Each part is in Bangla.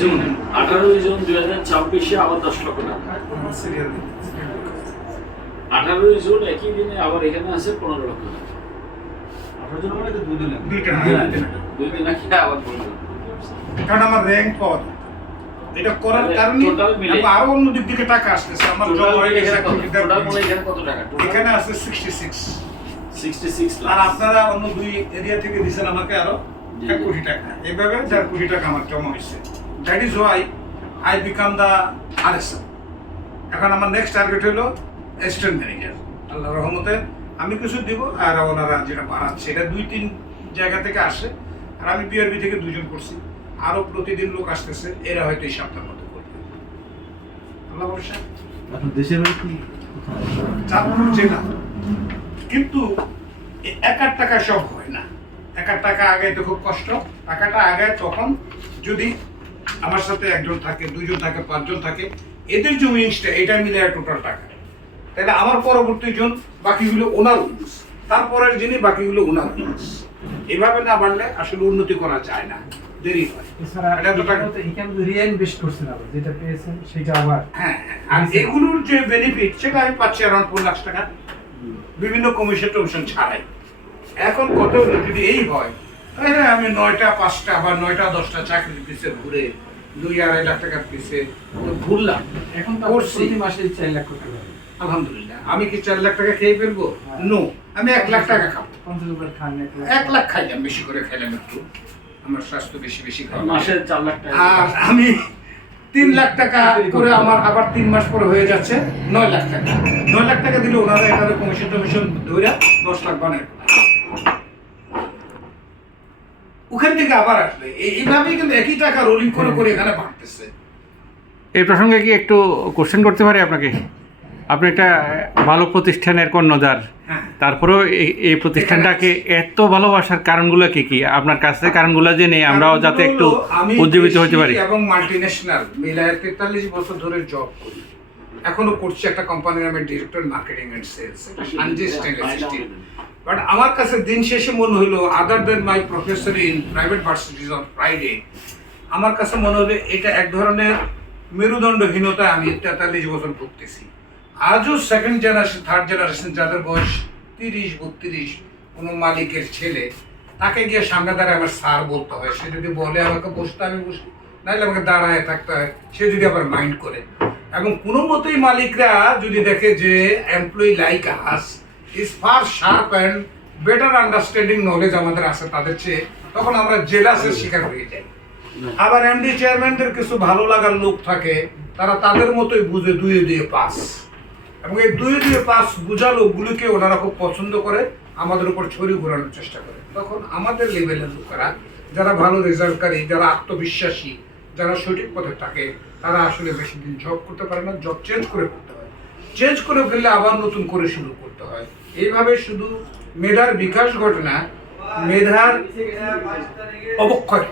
জুন 2026 আবার 10 লক্ষ টাকা। 18 জুন একই দিনে আবার এখানে আছে 15 লক্ষ টাকা। 18 জন মানে তো 2 দিন দুই দিন নাকি আবার 15। কারণ আমার র্যাঙ্ক পাওয়া যায়। এটা করার কারণে আরো অন্য দিক থেকে টাকা আসতেছে। আমার জব হয়ে গেছে এখানে কত টাকা? এখানে আছে 66 66 আর লাখ। আপনারা অন্য দুই এরিয়া থেকে দিয়েছেন আমাকে আরো 1 কোটি টাকা। এইভাবে 4 কোটি টাকা আমার জমা হয়েছে। That is Y I become the RSM. এখন আমার নেক্সট টার্গেট হলো অ্যাসিস্ট্যান্ট ম্যানেজার। আল্লাহর রহমতে আমি কিছু দিব আর ওনারা যেটা বাড়াচ্ছে এটা 2-3 জায়গা থেকে আসে। আর আমি বিআরবি থেকে 2 জন করছি। আরো প্রতিদিন লোক আসতেছে, এরা হয়তো এই সপ্তাহের মতো করবে। আল্লাহ ভরসা। এখন দেশের বাড়ি কি চাঁদপুর জেলা। কিন্তু একার টাকা সব হয় না। একার টাকা আগাইতে খুব কষ্ট। টাকাটা আগায় তখন যদি আমার সাথে 1 জন থাকে, 2 জন থাকে, 5 জন থাকে, এদের যে উইংসটা এটা মিলে টোটাল টাকা। তাহলে আমার পরবর্তী জন বাকিগুলো ওনার উইংস, তারপরের যিনি বাকিগুলো ওনার উইংস। এভাবে না বাড়লে আসলে উন্নতি করা যায় না, দেরি হয়। এটা তো টাকা রিইনভেস্ট করছেন আবার যেটা পেয়েছেন সেটা আবার হ্যাঁ, আর এগুলোর যে বেনিফিট সেটা আমি পাচ্ছি অ্যারাউন্ড 4 লাখ টাকা বিভিন্ন কমিশন টমিশন ছাড়াই। এখন কত যদি এই হয় তাহলে আমি 9টা 5টা বা 9টা 10টা চাকরির পিছে ঘুরে 2-2.5 লাখ টাকার পিছে ঘুরলাম। এখন তো করছি। প্রতি মাসে 4 লাখ টাকা পাবেন। আলহামদুলিল্লাহ। আমি কি 4 লাখ টাকা খেয়ে ফেলবো? নো, আমি 1 লাখ টাকা খাবো। 50 টাকা খান 1 লাখ খাইলাম, বেশি করে খাইলাম একটু। আমার স্বাস্থ্য বেশি খাওয়া। মাসে 4 লাখ টাকা। আর আমি 3 লাখ টাকা করে আমার আবার 3 মাস পরে হয়ে যাচ্ছে 9 লাখ টাকা। 9 লাখ টাকা দিলে ওনারা এখানে কমিশন টমিশন ধরে 10 লাখ বানায়। ওখান থেকে আবার আসবে এইভাবেই কিন্তু একই টাকা রোলিং করে করে এখানে বাড়তেছে। এই প্রসঙ্গে কি একটু কোশ্চেন করতে পারি আপনাকে? আপনি একটা ভালো প্রতিষ্ঠানের কর্ণধার, হ্যাঁ। তারপরেও এই প্রতিষ্ঠানটাকে এত ভালোবাসার কারণগুলো কি কি? আপনার কাছে কারণগুলো জেনে আমরাও যাতে একটু আমি উজ্জীবিত হতে পারি। দেশি এবং মাল্টিন্যাশনাল মিলায় 43 বছর ধরে জব করি। এখনো করছি একটা কোম্পানির নামে director marketing and sales, Sanji stainless steel. But আমার কাছে দিন শেষে মনে হলো other then my professor in private varsities on Friday, আমার কাছে মনে হলো এটা এক ধরনের মেরুদণ্ডহীনতা আমি 43 বছর ভুগতেছি। আজও সেকেন্ড জেনারেশন থার্ড জেনারেশন যাদের বয়স 30-32, কোনো মালিকের ছেলে তাকে গিয়ে সামনে দাঁড়ায় আমার স্যার বলতে হয়। সে যদি বলে আমাকে বসতে আমি বসি, নাহলে আমাকে দাঁড়ায় থাকতে হয়, সে যদি আবার মাইন্ড করে। এবং কোনো মতেই মালিকরা যদি দেখে যে employee like us is far sharp and better understanding knowledge আমাদের আছে তাদের চেয়ে, তখন আমরা জেলাসের শিকার হয়ে যাই। আবার এমডি চেয়ারম্যানদের কিছু ভালো লাগার লোক থাকে, তারা তাদের মতোই বুঝে 2-2 পাস, এবং এই 2-2 পাস বুঝা লোকগুলোকে ওনারা খুব পছন্দ করে, আমাদের উপর ছড়ি ঘোরানোর চেষ্টা করে। তখন আমাদের লেভেলের লোকেরা যারা ভালো রেজাল্টকারী, যারা আত্মবিশ্বাসী, যারা সঠিক পথে থাকে, তারা আসলে বেশি দিন জব করতে পারে না, জব চেঞ্জ করে করতে হয়। চেঞ্জ করে ফেললে আবার নতুন করে শুরু করতে হয়। এইভাবে শুধু মেধার বিকাশ ঘটে না, মেধার অবক্ষয়।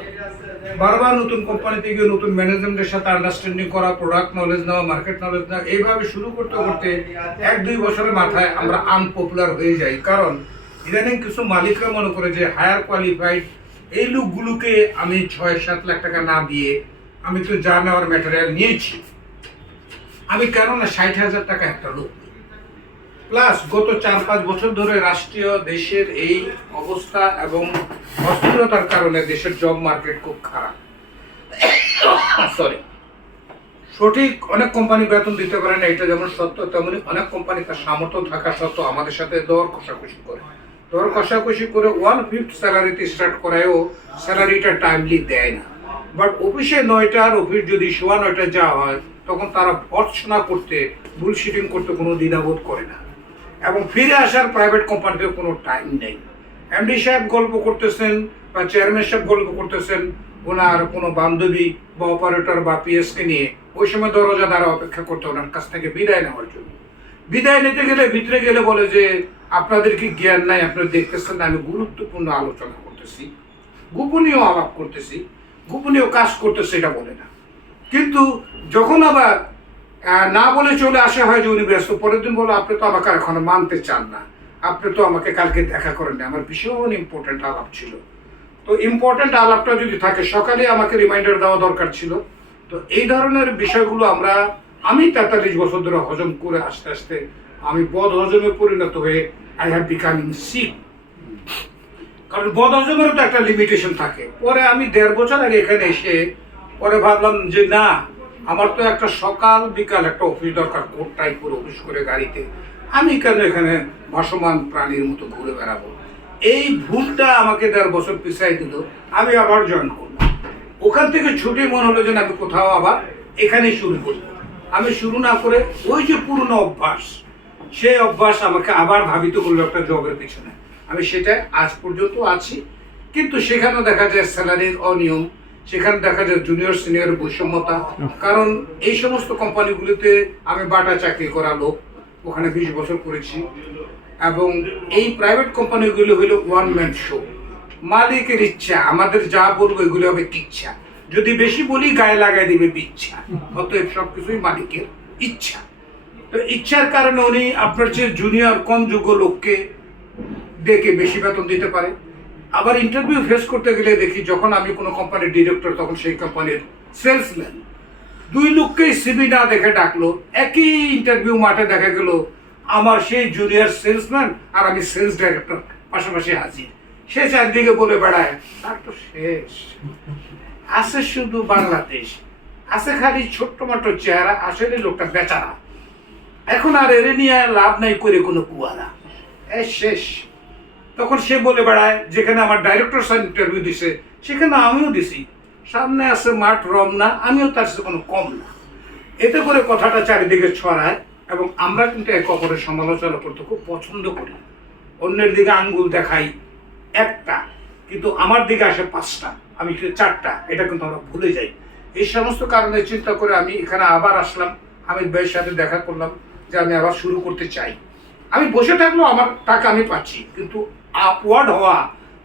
বারবার নতুন কোম্পানিতে গিয়ে নতুন ম্যানেজমেন্টের সাথে আন্ডারস্ট্যান্ডিং করা, প্রোডাক্ট নলেজ নেওয়া, মার্কেট নলেজ নেওয়া, এইভাবে শুরু করতে করতে 1-2 বছরের মাথায় আমরা আনপপুলার হয়ে যাই। কারণ ইদানিং কিছু মালিকরা মনে করে যে হায়ার কোয়ালিফাইড এই লোকগুলোকে আমি 6-7 লাখ টাকা না দিয়ে আমি তো যা নেওয়ার ম্যাটেরিয়াল নিয়েছি, আমি কেন না 60,000 টাকা একটা লোক। প্লাস গত 4-5 বছর ধরে রাষ্ট্রীয় দেশের এই অবস্থা এবং অস্থিরতার কারণে দেশের জব মার্কেট খুব খারাপ। সরি, সঠিক অনেক কোম্পানি বেতন দিতে পারে না, এটা যেমন সত্য, তেমনি অনেক কোম্পানি তার সামর্থ্য থাকা সত্ত্বেও আমাদের সাথে দর কষাকষি করে। দর কষাকষি করে 1/5 স্যালারিতে স্টার্ট করায়ও স্যালারিটা টাইমলি দেয় না। বাট অফিসে 9টার অফিস যদি 9:15 যাওয়া হয়, তখন তারা ভর্ৎসনা করতে, বুলশিটিং করতে কোনো দ্বিধাবোধ করে না। এবং ফিরে আসার প্রাইভেট কোম্পানিতে কোনো টাইম নেই। এমডি সাহেব গল্প করতেছেন বা চেয়ারম্যান সাহেব গল্প করতেছেন ওনার কোনো বান্ধবী বা অপারেটর বা পিএসকে নিয়ে, ওই সময় দরজা দ্বারা অপেক্ষা করতে ওনার কাছ থেকে বিদায় নেওয়ার জন্য। বিদায় নিতে গেলে ভিতরে গেলে বলে যে আপনাদের কি জ্ঞান নাই, আপনারা দেখতেছেন না আমি গুরুত্বপূর্ণ আলোচনা করতেছি, গোপনীয় আলাপ করতেছি, গোপনীয় কাজ করতেছি, এটা বলে না। কিন্তু যখন আবার না বলে চলে আসা হয় যে উনি ব্যস্ত, পরের দিন বলো আপনি তো আমাকে এখনো মানতে চান না, আপনি তো আমাকে কালকে দেখা করেন না, আমার ভীষণ ইম্পর্টেন্ট আলাপ ছিল। তো ইম্পর্টেন্ট আলাপটা যদি থাকে সকালে আমাকে রিমাইন্ডার দেওয়া দরকার ছিল। তো এই ধরনের বিষয়গুলো আমি 43 বছর ধরে হজম করে আস্তে আস্তে আমি বদ হজমে পরিণত হয়ে আই হ্যাভ বিকামিং সিক। কারণ বদ হজমেরও তো একটা লিমিটেশন থাকে। পরে আমি 1.5 বছর আগে এখানে এসে পরে ভাবলাম যে না, আমার তো একটা সকাল বিকাল একটা অফিস দরকার, কোট টাই করে অফিস করে গাড়িতে আমি কেন এখানে ভাসমান প্রাণীর মতো ঘুরে বেড়াবো। এই ভুলটা আমাকে 1.5 বছর পিছাই দিল। আমি আবার জয়েন করলাম। ওখান থেকে ছুটি মনে হলো যে আমি কোথাও আবার এখানেই শুরু করি। আমি শুরু না করে ওই যে পুরনো অভ্যাস, সেই অভ্যাস আমাকে আবার ভাবিত করলো একটা জবের পিছনে। আমি সেটা আজ পর্যন্ত আছি, কিন্তু সেখানেও দেখা যায় স্যালারির অনিয়ম, সেখানে দেখা যায় জুনিয়র সিনিয়র বৈষম্যতা। কারণ এই সমস্ত কোম্পানিগুলিতে আমি বাটা চাকরি করা লোক, ওখানে 20 বছর করেছি। এবং এই প্রাইভেট কোম্পানিগুলো হলো ওয়ান ম্যান শো, মালিকের ইচ্ছা, আমাদের যা বলবো এগুলো হবে ইচ্ছা, যদি বেশি বলি গায়ে লাগাই দিবে বিচ্ছা। অতএব সবকিছুই মালিকের ইচ্ছা। তো ইচ্ছার কারণে উনি আপনার চেয়ে জুনিয়র কম যোগ্য লোককে ডেকে বেশি বেতন দিতে পারে। আবার ইন্টারভিউ ফেস করতে গেলে দেখি যখন আমি কোনো কোম্পানির ডিরেক্টর, তখন সেই কোম্পানির সেলসম্যান 2 লোককেই সিভি না দেখে ডাকলো। একই ইন্টারভিউ মাঠে দেখা গেল আমার সেই জুনিয়র সেলসম্যান আর আমি সেলস ডাইরেক্টর পাশাপাশি হাজির। সে চারদিকে বলে বেড়ায় তার তো শেষ আছে, শুধু বাংলাদেশ আছে, খালি ছোট্ট মাত্র চেহারা, আসলে লোকটা বেচারা, এখন আর এর নিয়ে লাভ নাই করে কোনো কুয়ারা শেষ। তখন সে বলে বেড়ায় যেখানে আমার ডাইরেক্টর স্যার ইন্টারভিউ দিছে সেখানে আমিও দিছি, সামনে আছে মাঠ রমনা, আমিও তার সাথে কোনো কম না। এতে করে কথাটা চারিদিকে ছড়ায় এবং আমরা কিন্তু এক অপরের সমালোচনা করতে খুব পছন্দ করি। অন্যের দিকে আঙ্গুল দেখাই একটা, কিন্তু আমার দিকে আসে 5টা, আমি 4টা, এটা কিন্তু আমরা ভুলে যাই। এই সমস্ত কারণে চিন্তা করে আমি এখানে আবার আসলাম। হামিদ ভাইয়ের সাথে দেখা করলাম যে আমি আবার শুরু করতে চাই। আমি বসে থাকলেও আমার টাকা আমি পাচ্ছি, কিন্তু আপওয়ার্ড হওয়া,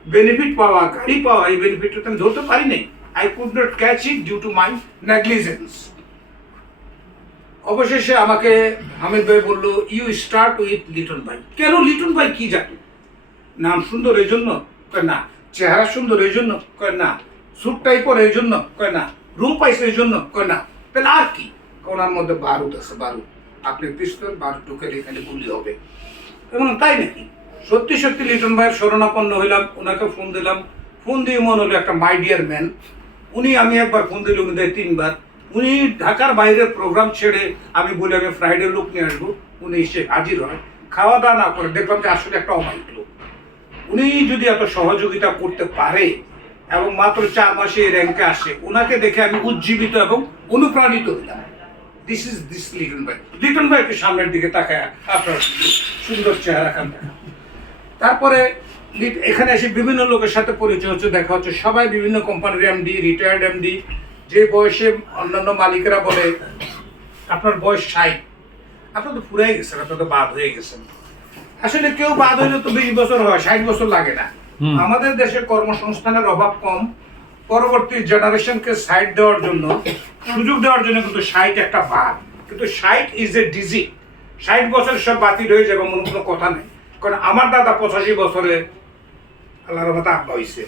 বেনিফিট পাওয়া, গাড়ি পাওয়া, এই বেনিফিটটা আমি ধরতে পারি নাই। I could not catch it due to my negligence. অবশেষে আমাকে হামিদ ভাই বললো ইউ স্টার্ট উইথ লিটন ভাই। কেন লিটন ভাই কি জানে? নাম সুন্দর এই জন্য? কয় না। চেহারা সুন্দর এই জন্য? কয় না। স্যুট টাইপের এই জন্য? কয় না। রুম পাইছে এই জন্য? কয় না। তাহলে আর কি? ওনার মধ্যে বারুদ আছে, বারুদ। আপনি পিস্তল বারুদ ঢুকে এখানে গুলি হবে। এবং তাই নাকি? সত্যি সত্যি লিটন ভাইয়ের শরণাপন্ন হইলাম। ওনাকে ফোন দিলাম। ফোন দিয়ে মনে হলো একটা মাই ডিয়ার ম্যান। আমি একবার ফোন দিলে উনি দেয় 3 বার। উনি ঢাকার বাইরের প্রোগ্রাম ছেড়ে আমি বলি আমি ফ্রাইডে লোক নিয়ে আসবো, উনি এসে হাজির হয়। খাওয়া দাওয়া না করে দেখলাম যে আসলে একটা অমায়িক লোক। উনি যদি এত সহযোগিতা করতে পারে এবং মাত্র 4 মাসে এই র্যাঙ্কে আসে, ওনাকে দেখে আমি উজ্জীবিত এবং অনুপ্রাণিত হইলাম। দিস লিটন ভাই। লিটন ভাই একটু সামনের দিকে তাকায়, আপনার সুন্দর চেহারা খান। তারপরে এখানে এসে বিভিন্ন লোকের সাথে পরিচয় হচ্ছে, দেখা হচ্ছে। সবাই বিভিন্ন কোম্পানির এমডি, রিটায়ার্ড এমডি। যে বয়সে অন্যান্য মালিকেরা বলে আপনার বয়স 60, আপনার তো ফুরাই গেছেন, আপনার তো বাদ হয়ে গেছেন। আসলে কেউ বাদ হইলে তো 20 বছর হয়, 60 বছর লাগে না। আমাদের দেশে কর্মসংস্থানের অভাব কম। পরবর্তী জেনারেশনকে সাইড দেওয়ার জন্য, সুযোগ দেওয়ার জন্য কিন্তু 60 একটা বাদ। কিন্তু 60 ইজ এ ডিজিট। 60 বছর সব বাতিল হয়ে যাবে এমন কোনো কথা নেই। কারণ আমার দাদা 85 বছরে আল্লাহর রহমতে আব্বা হয়েছে।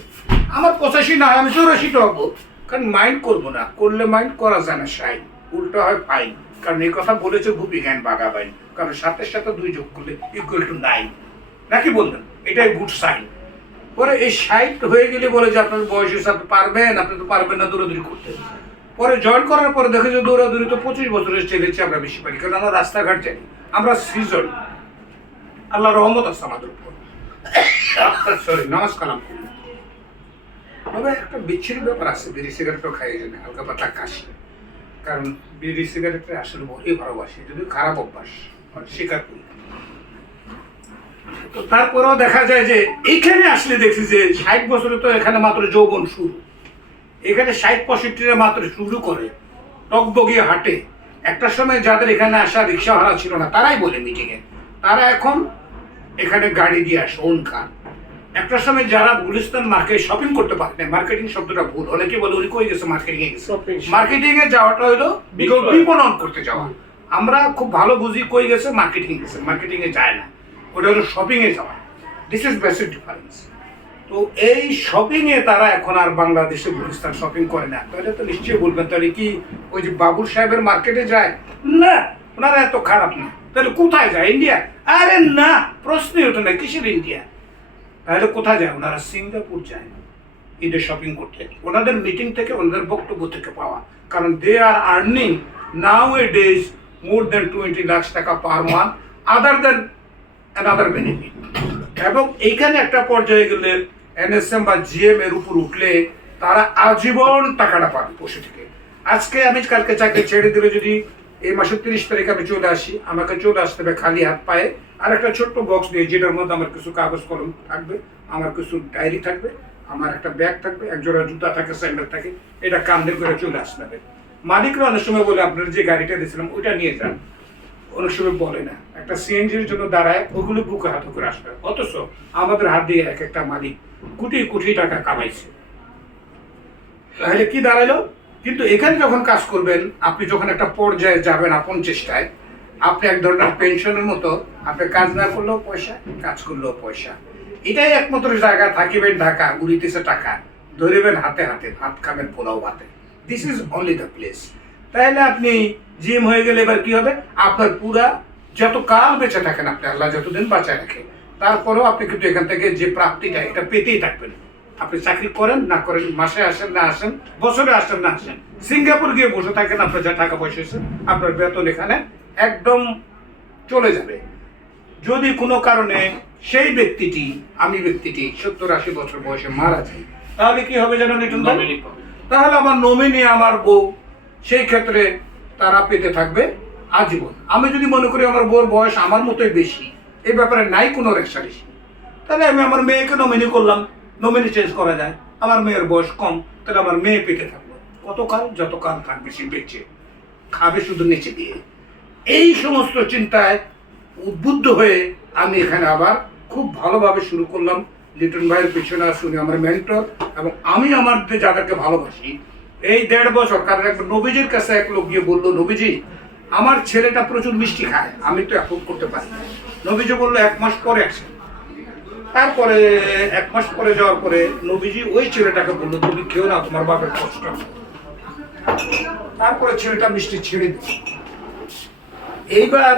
আমার 85 না হয় আমি 84 হবো। কারণ মাইন্ড করবো না, করলে মাইন্ড করা যায় না। 60 উল্টো হয় ফাইন। কারণ এই কথা বলেছে ভূপি জ্ঞান বাঘাবাইন। কারণ 7-এর সাথে 2 যোগ করলে ইকুয়াল টু 9, নাকি বললেন? এটাই গুড সাইন। পরে এই 60 হয়ে গেলে বলে যে আপনার বয়স হিসাবে পারবেন, আপনি তো পারবেন না দৌড়াদৌড়ি করতে। পরে জয়েন করার পরে দেখে যে দৌড়াদৌড়ি তো 25 বছরের ছেলেছে আমরা বেশি পারি, কারণ আমরা রাস্তাঘাট জানি, আমরা সিজন। আল্লাহ রহমত আছে আমাদের উপর। সরি, নামাজ কালাম করি। তবে একটা বিচ্ছিন্ন ব্যাপার আছে, বিড়ি সিগারেটও খাই জানে, হালকা পাতলা কাশি। কারণ বিড়ি সিগারেটে আসলে বড়ই ভালোবাসি, যদি খারাপ অভ্যাস স্বীকার করি। তো তারপরেও দেখা যায় যে এইখানে আসলে দেখছি যে 60 বছরে তো এখানে মাত্র যৌবন শুরু। এখানে 60-65 মাত্র শুরু করে টকবগিয়ে হাঁটে। একটা সময় যাদের এখানে আসা রিক্সা ভাড়া ছিল না, তারাই বলে মিটিংয়ে, তারা এখন এখানে গাড়ি দিয়ে আসে ওন কার। একটা সময় যারা গুলিস্তান মার্কেট শপিং করতে পারে না, মার্কেটিং শব্দটা ভুল, অনেকে বলে উনি কই গেছে, মার্কেটিং এ গেছে। মার্কেটিং এ যাওয়াটা হলো বিপণন করতে যাওয়া। আমরা খুব ভালো বুঝি কই গেছে, মার্কেটিং গেছে। মার্কেটিং এ যায় না, ওটা হলো শপিং এ যাওয়া। This is basic difference. তো এই শপিং এ তারা এখন আর বাংলাদেশে গুলিস্তান শপিং করে না। তাহলে তো নিশ্চয়ই বলবেন তাহলে কি ওই যে বাবুল সাহেবের মার্কেটে যায়? না, ওনারা এত খারাপ না। তাহলে কোথায় যায়? ইন্ডিয়া? আরে না, প্রশ্নই ওঠে না, কিসের ইন্ডিয়া? তাহলে কোথায় যায়? ওনারা সিঙ্গাপুর যায় ঈদের শপিং করতে। ওনাদের মিটিং থেকে, ওনাদের বক্তব্য থেকে পাওয়া, কারণ দে আর আর্নিং নাও এ ডেজ মোর দেন 20 লাখ টাকা পার মান্থ আদার দেন অ্যানাদার বেনিফিট। এবং এইখানে একটা পর্যায়ে গেলে এনএসএম বা জিএম এর উপর উঠলে তারা আজীবন টাকাটা পাবে বসে থেকে। আজকে আমি কালকে চাকরি ছেড়ে দিলে যদি এই মাসের 30 তারিখ আমি চলে আসি, আমাকে চলে আসতে হবে খালি হাত পায়ে আর একটা ছোট্ট বক্স নিয়ে, যেটার মধ্যে আমার কিছু কাগজ কলম থাকবে, আমার কিছু ডায়েরি থাকবে, আমার একটা ব্যাগ থাকবে, এক জোড়া জুতা থাকে, স্যান্ডেল থাকে, এটা কান্দে করে চলে আসতে হবে। মালিকরা অনেক সময় বলে আপনার যে গাড়িটা দিয়েছিলাম ওইটা নিয়ে যান, অনেক সময় বলে না, একটা সিএনজির জন্য দাঁড়ায়, ওগুলো বুকে হাত করে আসবে। অথচ আমাদের হাত দিয়ে এক একটা মালিক কোটি কোটি টাকা কামাইছে। তাহলে কি দাঁড়ালো? কিন্তু এখানে যখন কাজ করবেন, আপনি যখন একটা পর্যায়ে যাবেন আপন চেষ্টায়, আপনি এক ধরনের পেনশনের মতো, আপনি কাজ না করলেও পয়সা, কাজ করলেও পয়সা। এটাই একমাত্র জায়গা। থাকিবেন ঢাকা, উড়িতেছে টাকা, ধরিবেন হাতে হাতে, ভাত খাবেন পোলাও ভাতে। This is only the place. তাহলে আপনি জিম হয়ে গেলে এবার কি হবে? আপনার পুরা যত কাল বেঁচে থাকেন, আপনি আল্লাহ যতদিন বাঁচায় রাখে, তারপরেও আপনি কিন্তু এখান থেকে যে প্রাপ্তিটা, এটা পেতেই থাকবেন। আপনি চাকরি করেন না করেন, মাসে আসেন না আসেন, বছরে আসেন না আসেন, সিঙ্গাপুর গিয়ে বসে থাকেন, আপনার যা টাকা পয়সা এসে আপনার বেতন এখানে একদম চলে যাবে। যদি কোনো কারণে সেই ব্যক্তিটি, আমি ব্যক্তিটি 70-80 বছর বয়সে মারা যায়, তাহলে কি হবে জানেন লিটন ভাই? নমিনি পাবে। তাহলে আমার নমিনি, আমার বউ, সেই ক্ষেত্রে তারা পেতে থাকবে আজীবন। আমি যদি মনে করি আমার বউর বয়স আমার মতোই বেশি, এই ব্যাপারে নাই কোনো রেশারেশি, তাহলে আমি আমার মেয়েকে নমিনি করলাম, নমিনি চেঞ্জ করা যায়। আমার মেয়ের বয়স কম, তাহলে আমার মেয়ে পেতে থাকলো কতকাল? যতকাল থাকবে সে বেঁচে, খাবে শুধু নিচে দিয়ে। এই সমস্ত চিন্তায় উদ্বুদ্ধ হয়ে আমি এখানে আবার খুব ভালোভাবে শুরু করলাম। লিটন ভাইয়ের পেছনে শুনে আমার মেন্টর, এবং আমি আমার যাদেরকে ভালোবাসি, এই 1.5 বছর, কারণ একটা নবীজির কাছে এক লোক গিয়ে বললো, নবীজি আমার ছেলেটা প্রচুর মিষ্টি খায়, আমি তো অ্যাফোর্ড করতে পারি না। নবীজি বললো 1 মাস পরে আসেন। তারপরে 1 মাস পরে যাওয়ার পরে নবীজি ওই ছেলেটাকে বললো, তুমি খেও না, তোমার বাপের কষ্ট। তারপরে ছেলেটা মিষ্টি ছেড়ে দিচ্ছে। এইবার